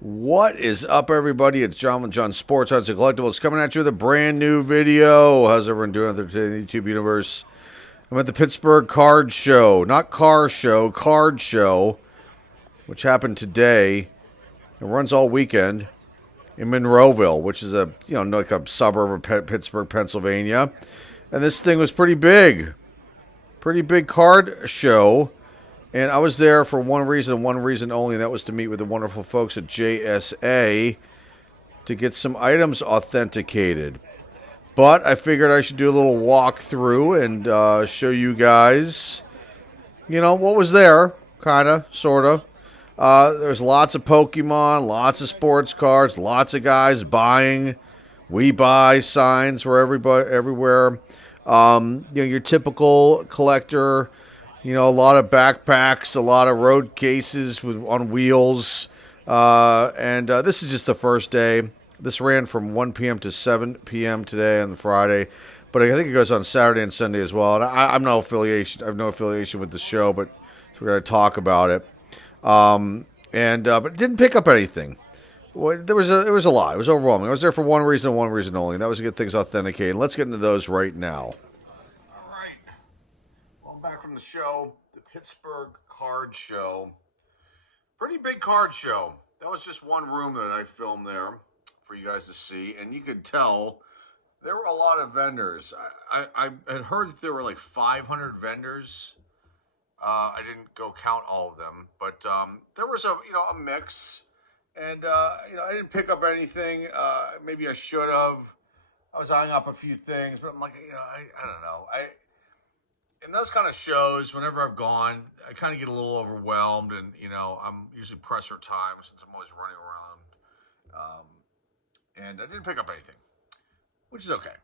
What is up, everybody? It's John with John Sports Arts and Collectibles coming at you with a brand new video. How's everyone doing out there today in the YouTube universe? I'm at the Pittsburgh Card Show, not car show, card show, which happened today. It runs all weekend in Monroeville, which is like a suburb of Pittsburgh, Pennsylvania. And this thing was pretty big card show. And I was there for one reason only, and that was to meet with the wonderful folks at JSA to get some items authenticated. But I figured I should do a little walkthrough and show you guys, what was there, kind of, sort of. There's lots of Pokemon, lots of sports cards, lots of guys buying. We buy signs were everywhere. Your typical collector. A lot of backpacks, a lot of road cases on wheels. And this is just the first day. This ran from 1 p.m. to 7 p.m. today on Friday. But I think it goes on Saturday and Sunday as well. And I have no affiliation with the show, but we're going to talk about it. But it didn't pick up anything. Well, it was a lot. It was overwhelming. I was there for one reason and one reason only, and that was to get things authenticated. Let's get into those right now. Back from the show, the Pittsburgh Card Show. Pretty big card show. That was just one room that I filmed there for you guys to see, and you could tell there were a lot of vendors. I had heard that there were like 500 vendors. I didn't go count all of them, but there was a mix, and I didn't pick up anything. Maybe I should have. I was eyeing up a few things, but I'm like, I don't know. In those kind of shows, whenever I've gone, I kind of get a little overwhelmed, and I'm usually pressed for time since I'm always running around, and I didn't pick up anything, which is okay.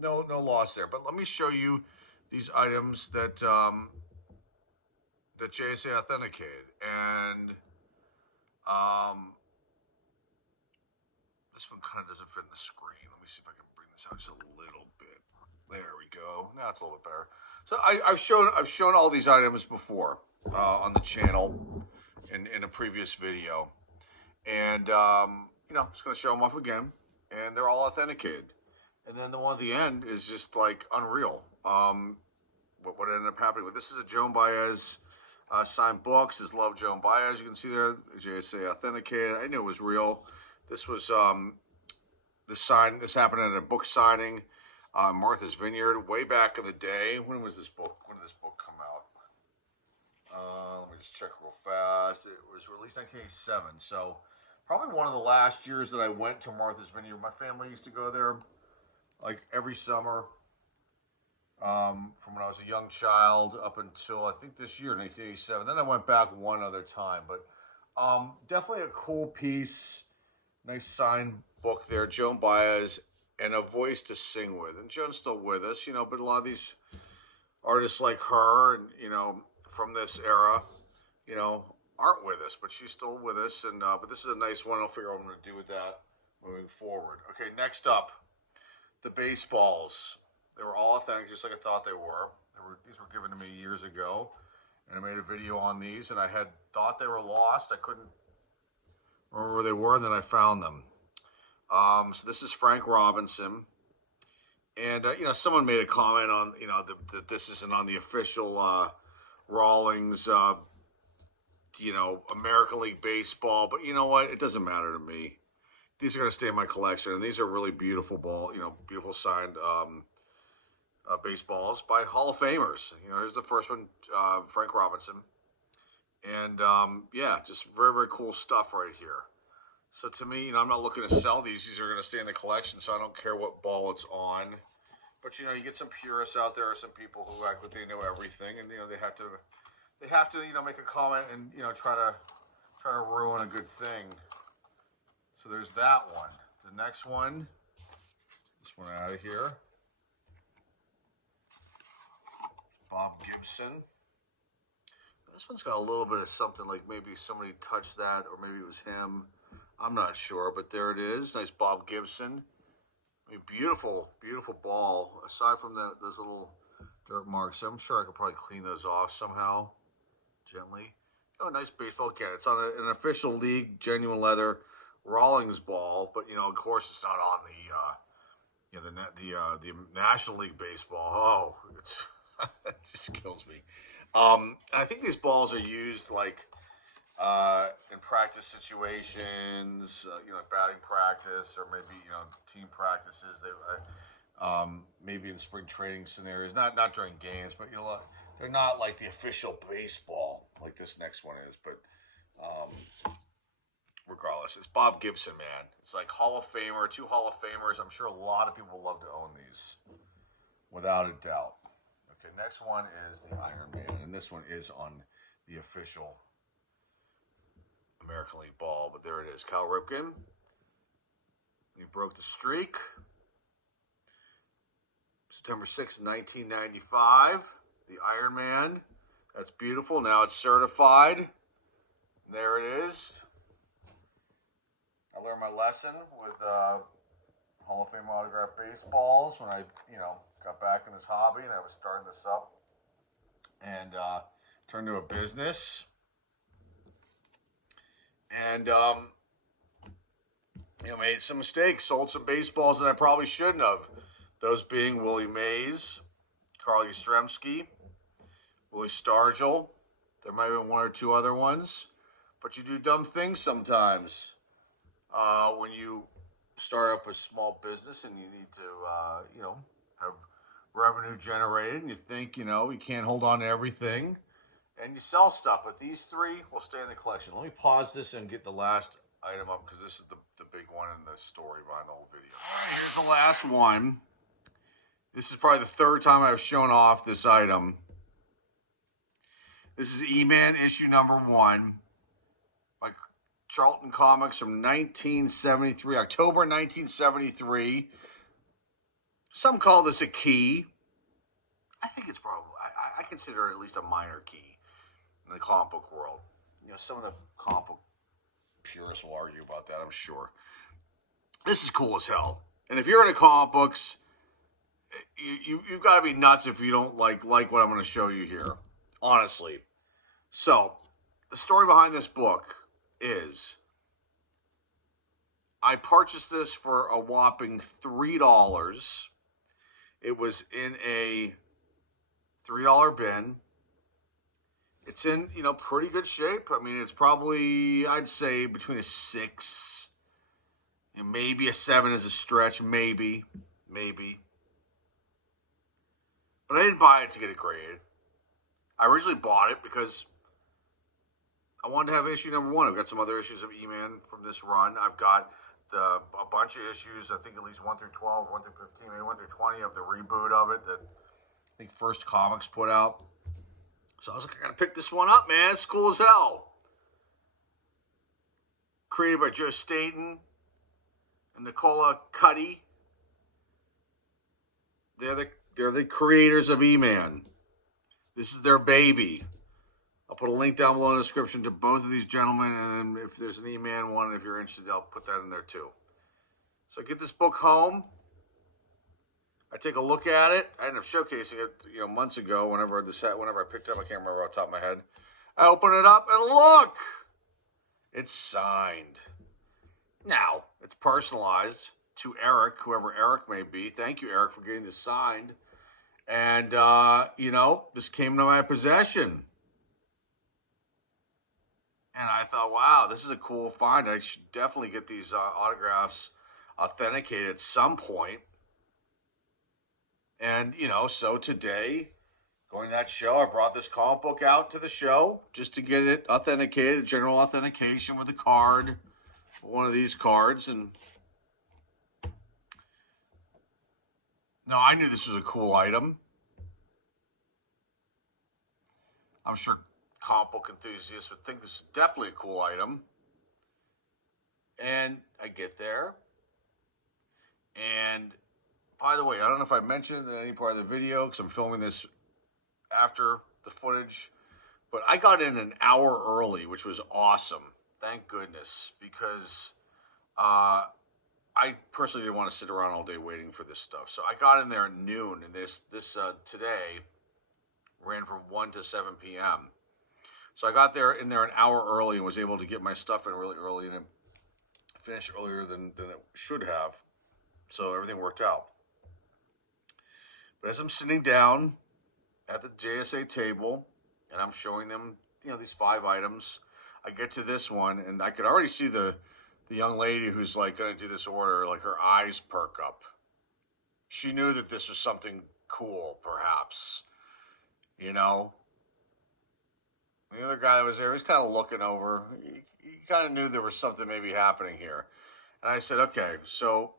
No loss there. But let me show you these items that that JSA authenticated, and this one kind of doesn't fit in the screen. Let me see if I can bring this out just a little bit. There we go. Now it's a little bit better. So I've shown all these items before on the channel in a previous video, and I'm just going to show them off again, and they're all authenticated. And then the one at the end is just like unreal. What ended up happening with this is a Joan Baez signed book. Says "Love Joan Baez." You can see there, JSA authenticated. I knew it was real. This was This happened at a book signing. Martha's Vineyard, way back in the day. When did this book come out? Let me just check real fast. It was released 1987, so probably one of the last years that I went to Martha's Vineyard. My family used to go there like every summer from when I was a young child up until I think this year, 1987. Then I went back one other time, but definitely a cool piece. Nice signed book there, Joan Baez. And a voice to sing with. And Joan's still with us, but a lot of these artists like her and, from this era, aren't with us, but she's still with us. And but this is a nice one. I'll figure out what I'm going to do with that moving forward. Okay, next up, the baseballs. They were all authentic, just like I thought they were. These were given to me years ago, and I made a video on these, and I had thought they were lost. I couldn't remember where they were, and then I found them. So this is Frank Robinson, and someone made a comment on that this isn't on the official Rawlings American League Baseball, but you know what? It doesn't matter to me. These are going to stay in my collection, and these are really beautiful beautiful signed baseballs by Hall of Famers. Here's the first one, Frank Robinson, and just very, very cool stuff right here. So to me, I'm not looking to sell these. These are going to stay in the collection, so I don't care what ball it's on. But you get some purists out there, some people who act like they know everything, and they have to make a comment and try to ruin a good thing. So there's that one. The next one, this one out of here, Bob Gibson. This one's got a little bit of something like maybe somebody touched that, or maybe it was him. I'm not sure, but there it is. Nice Bob Gibson. I mean, beautiful, beautiful ball. Aside from those little dirt marks, I'm sure I could probably clean those off somehow, gently. Oh, nice baseball can. It's on an official league, genuine leather Rawlings ball, but of course, it's not on the National League baseball. Oh, it just kills me. I think these balls are used like in practice situations, like batting practice, or maybe team practices. They maybe in spring training scenarios, not during games, but they're not like the official baseball like this next one is. But regardless, it's Bob Gibson, man. It's like Hall of Famer, 2 Hall of Famers. I'm sure a lot of people would love to own these, without a doubt. Okay, next one is the Iron Man, and this one is on the official American League ball, but there it is. Cal Ripken. He broke the streak. September 6th, 1995. The Iron Man. That's beautiful. Now it's certified. There it is. I learned my lesson with Hall of Fame autographed baseballs when I, got back in this hobby and I was starting this up and turned to a business. And, made some mistakes, sold some baseballs that I probably shouldn't have. Those being Willie Mays, Carl Yastrzemski, Willie Stargell. There might have been 1 or 2 other ones. But you do dumb things sometimes when you start up a small business and you need to, have revenue generated. And you think, you can't hold on to everything. And you sell stuff. But these 3 will stay in the collection. Let me pause this and get the last item up because this is the big one in the story behind the whole video. All right, here's the last one. This is probably the 3rd time I've shown off this item. This is E-Man issue number 1 by Charlton Comics from 1973, October 1973. Some call this a key. I think it's probably, I consider it at least a minor key in the comic book world. Some of the comic book purists will argue about that, I'm sure. This is cool as hell. And if you're into comic books, you've got to be nuts if you don't like what I'm going to show you here. Honestly. So, the story behind this book is I purchased this for a whopping $3. It was in a $3 bin. It's in, pretty good shape. I mean, it's probably, I'd say, between a 6 and maybe a 7 is a stretch. Maybe. But I didn't buy it to get it graded. I originally bought it because I wanted to have issue number 1. I've got some other issues of E-Man from this run. I've got a bunch of issues, I think at least 1 through 12, 1 through 15, maybe 1 through 20 of the reboot of it that I think First Comics put out. So I was like, I gotta pick this one up, man. It's cool as hell. Created by Joe Staten and Nicola Cuddy. They're the creators of E-Man. This is their baby. I'll put a link down below in the description to both of these gentlemen, and then if there's an E-Man one, if you're interested, I'll put that in there too. So I get this book home. I take a look at it. I ended up showcasing it, months ago. Whenever I picked it up, I can't remember off the top of my head. I open it up and look, it's signed. Now it's personalized to Eric, whoever Eric may be. Thank you, Eric, for getting this signed. And this came into my possession. And I thought, wow, this is a cool find. I should definitely get these autographs authenticated at some point. And, so today, going to that show, I brought this comic book out to the show just to get it authenticated, general authentication with a card, one of these cards. And no, I knew this was a cool item. I'm sure comic book enthusiasts would think this is definitely a cool item. And I get there. And by the way, I don't know if I mentioned it in any part of the video because I'm filming this after the footage, but I got in an hour early, which was awesome. Thank goodness, because I personally didn't want to sit around all day waiting for this stuff. So I got in there at noon, and this today ran from 1 to 7 p.m. So I got in there an hour early and was able to get my stuff in really early and finish earlier than it should have. So everything worked out. But as I'm sitting down at the JSA table and I'm showing them, these 5 items, I get to this one and I could already see the young lady who's like going to do this order, like her eyes perk up. She knew that this was something cool, perhaps. You know, the other guy that was there, he was kind of looking over. He kind of knew there was something maybe happening here. And I said, okay, so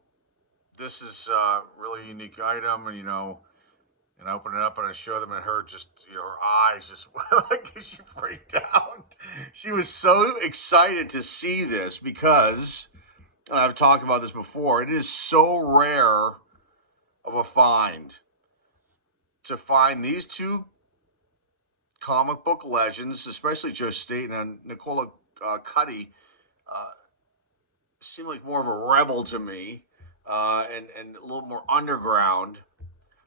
this is a really unique item, and I opened it up and I showed them, and her just, her eyes just like she freaked out. She was so excited to see this because, and I've talked about this before, it is so rare of a find to find these 2 comic book legends, especially Joe Staten and Nicola Cuddy, seemed like more of a rebel to me, and a little more underground.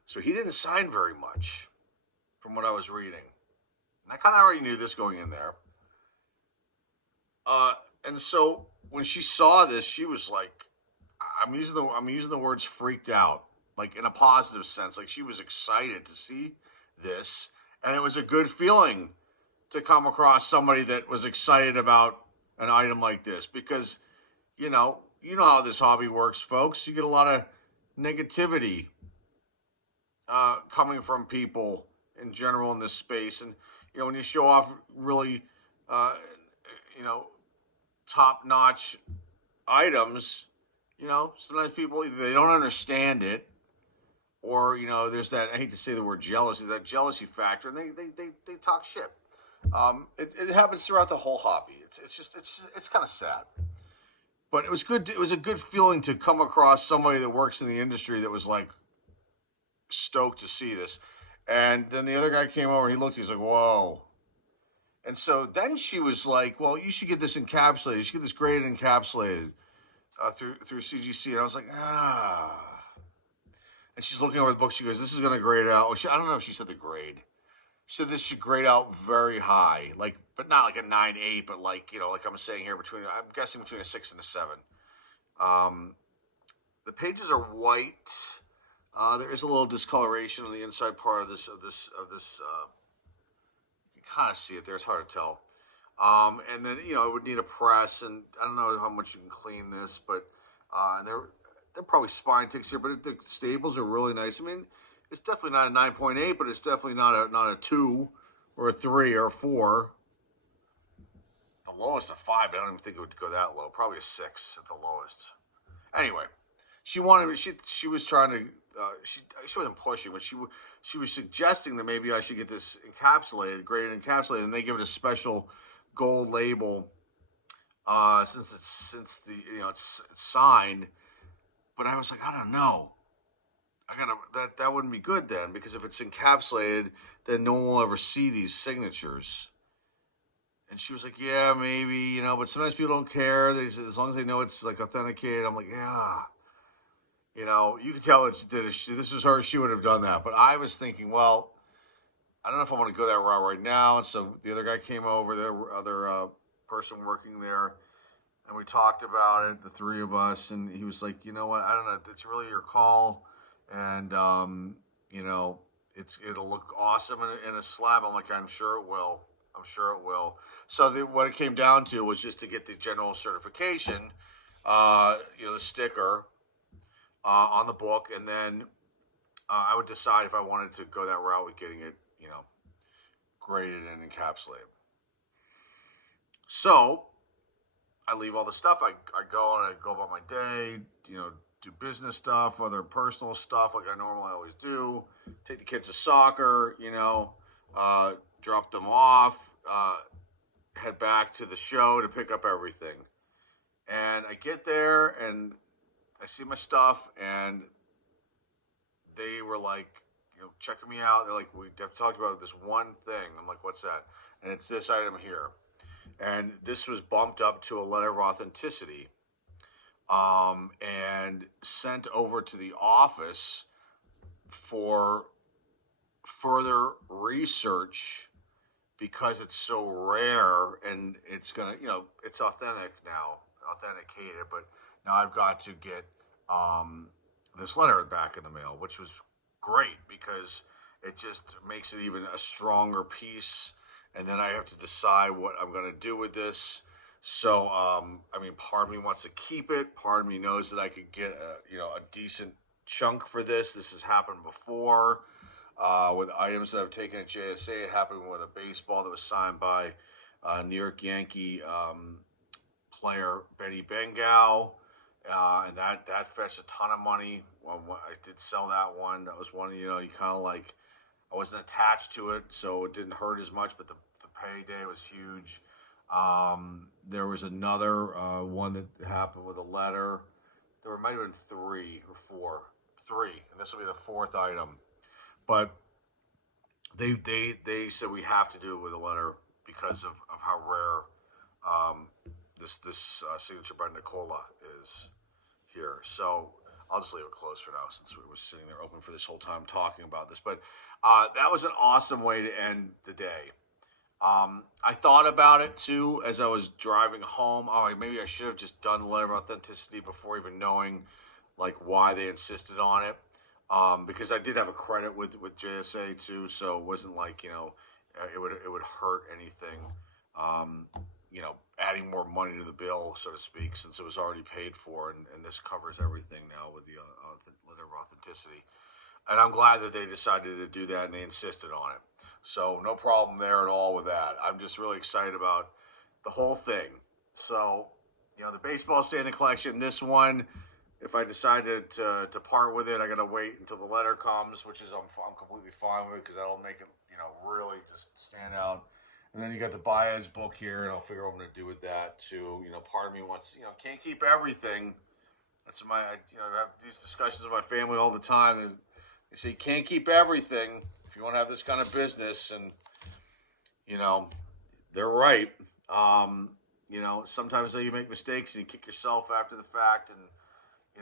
So he didn't sign very much from what I was reading. And I kind of already knew this going in there. And so when she saw this, she was like, I'm using the words freaked out, like in a positive sense. Like she was excited to see this. And it was a good feeling to come across somebody that was excited about an item like this because, you know how this hobby works, folks. You get a lot of negativity coming from people in general in this space. And, when you show off really, top-notch items, sometimes people, either they don't understand it or, there's that, I hate to say the word jealousy, that jealousy factor, and they talk shit. It happens throughout the whole hobby. It's kind of sad. But it was good. It was a good feeling to come across somebody that works in the industry that was like stoked to see this. And then the other guy came over and he looked, he's like, whoa. And so then she was like, well, you should get this encapsulated. You should get this graded encapsulated through CGC. And I was like, And she's looking over the book. She goes, this is going to grade out. I don't know if she said the grade. She said this should grade out very high, like, but not like a 9.8, but like, like I'm saying here, I'm guessing between a 6 and a 7. The pages are white. There is a little discoloration on the inside part of this. You can kind of see it there. It's hard to tell. And then it would need a press, and I don't know how much you can clean this, but they're probably spine ticks here, but the staples are really nice. I mean, it's definitely not a 9.8, but it's definitely not a 2 or a 3 or a 4. The lowest a 5, but I don't even think it would go that low. Probably a 6 at the lowest. Anyway, she was trying to. She wasn't pushing, but she was suggesting that maybe I should get this encapsulated, graded encapsulated, and they give it a special gold label since it's signed. But I was like, I don't know. That wouldn't be good then, because if it's encapsulated, then no one will ever see these signatures. And she was like, yeah, maybe, but sometimes people don't care. They said, as long as they know it's like authenticated. I'm like, yeah. You can tell that if this was her, she would have done that. But I was thinking, well, I don't know if I want to go that route right now. And so the other guy came over, the other person working there, and we talked about it, the 3 of us. And he was like, you know what, I don't know, it's really your call. And, it'll look awesome in a slab. I'm like, I'm sure it will. So what it came down to was just to get the general certification, the sticker on the book, and then I would decide if I wanted to go that route with getting it, graded and encapsulated. So I leave all the stuff. I go and I go about my day, do business stuff, other personal stuff like I normally always do. Take the kids to soccer, drop them off, head back to the show to pick up everything. And I get there and I see my stuff, and they were like, checking me out. They're like, we talked about this one thing. I'm like, what's that? And it's this item here. And this was bumped up to a letter of authenticity and sent over to the office for further research, because it's so rare and it's gonna, it's authentic now, authenticated. But now I've got to get this letter back in the mail, which was great because it just makes it even a stronger piece. And then I have to decide what I'm going to do with this. So, part of me wants to keep it. Part of me knows that I could get a decent chunk for this. This has happened before with items that I've taken at JSA. It happened with a baseball that was signed by New York Yankee player Benny Bengal. And that fetched a ton of money. I did sell that one. That was one, you kind of like, I wasn't attached to it, so it didn't hurt as much, but the payday was huge. There was another one that happened with a letter. There might have been three, and this will be the fourth item. But they said we have to do it with a letter because of how rare this signature by Nicola is here. So I'll just leave it closed for now since we were sitting there open for this whole time talking about this. But that was an awesome way to end the day. I thought about it too as I was driving home. Maybe I should have just done the letter of authenticity before even knowing like why they insisted on it. Because I did have a credit with JSA too, so it wasn't like, it would hurt anything. Adding more money to the bill, so to speak, since it was already paid for, and this covers everything now with the letter of authenticity. And I'm glad that they decided to do that and they insisted on it. So no problem there at all with that. I'm just really excited about the whole thing. So, the baseball stay in the collection. This one, if I decided to part with it, I got to wait until the letter comes, which is I'm completely fine with it because that'll make it, really just stand out. And then you got the Baez book here, and I'll figure out what I'm going to do with that too. Part of me wants, can't keep everything. That's I have these discussions with my family all the time. And they say, you can't keep everything if you want to have this kind of business. And, they're right. Sometimes you make mistakes and you kick yourself after the fact. And,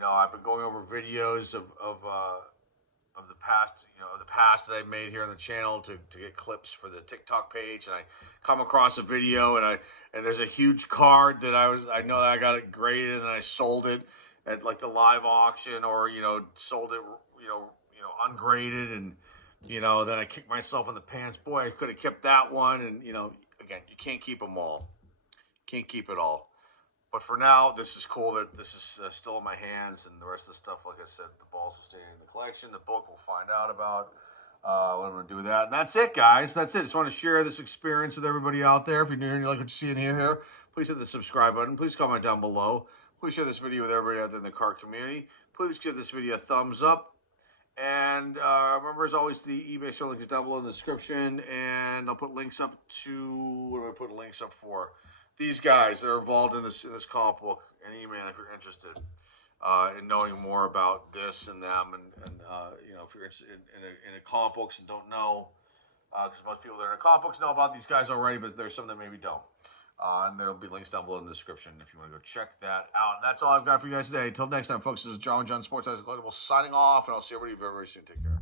I've been going over videos of the past that I made here on the channel to get clips for the TikTok page, and I come across a video and there's a huge card that I know that I got it graded and then I sold it at like the live auction or sold it ungraded, and then I kicked myself in the pants. Boy, I could have kept that one. And again, you can't keep them all, can't keep it all. But for now, this is cool that this is still in my hands, and the rest of the stuff, like I said, the balls will stay in the collection. The book we'll find out about what I'm going to do with that. And that's it, guys. That's it. Just want to share this experience with everybody out there. If you're new and you like what you see in here, please hit the subscribe button. Please comment down below. Please share this video with everybody out there in the car community. Please give this video a thumbs up. And remember, as always, the eBay store link is down below in the description. And I'll put links up to, what am I putting links up for? These guys that are involved in this comic book, and email if you're interested in knowing more about this and them, and if you're interested in comic books and don't know, because most people that are in comic books know about these guys already, but there's some that maybe don't. And there'll be links down below in the description if you want to go check that out. And that's all I've got for you guys today. Until next time, folks, this is John Sports Collectibles signing off, and I'll see everybody very, very soon. Take care.